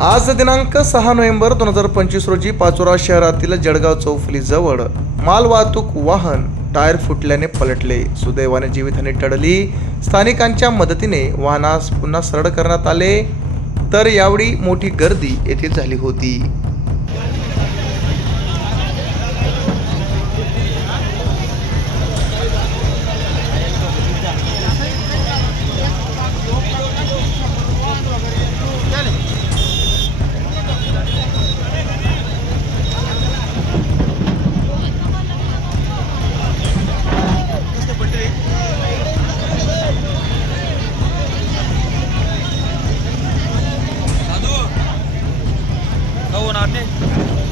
आज दिनांक सहा नोव्हेंबर दोन हजार पंचवीस रोजी पाचोरा शहरातील जळगाव चौफुलीजवळ मालवाहतूक वाहन टायर फुटल्याने पलटले. सुदैवाने जीवितहानी टळली. स्थानिकांच्या मदतीने वाहनास पुन्हा सरळ करण्यात आले. तर यावेळी मोठी गर्दी येथे झाली होती. हो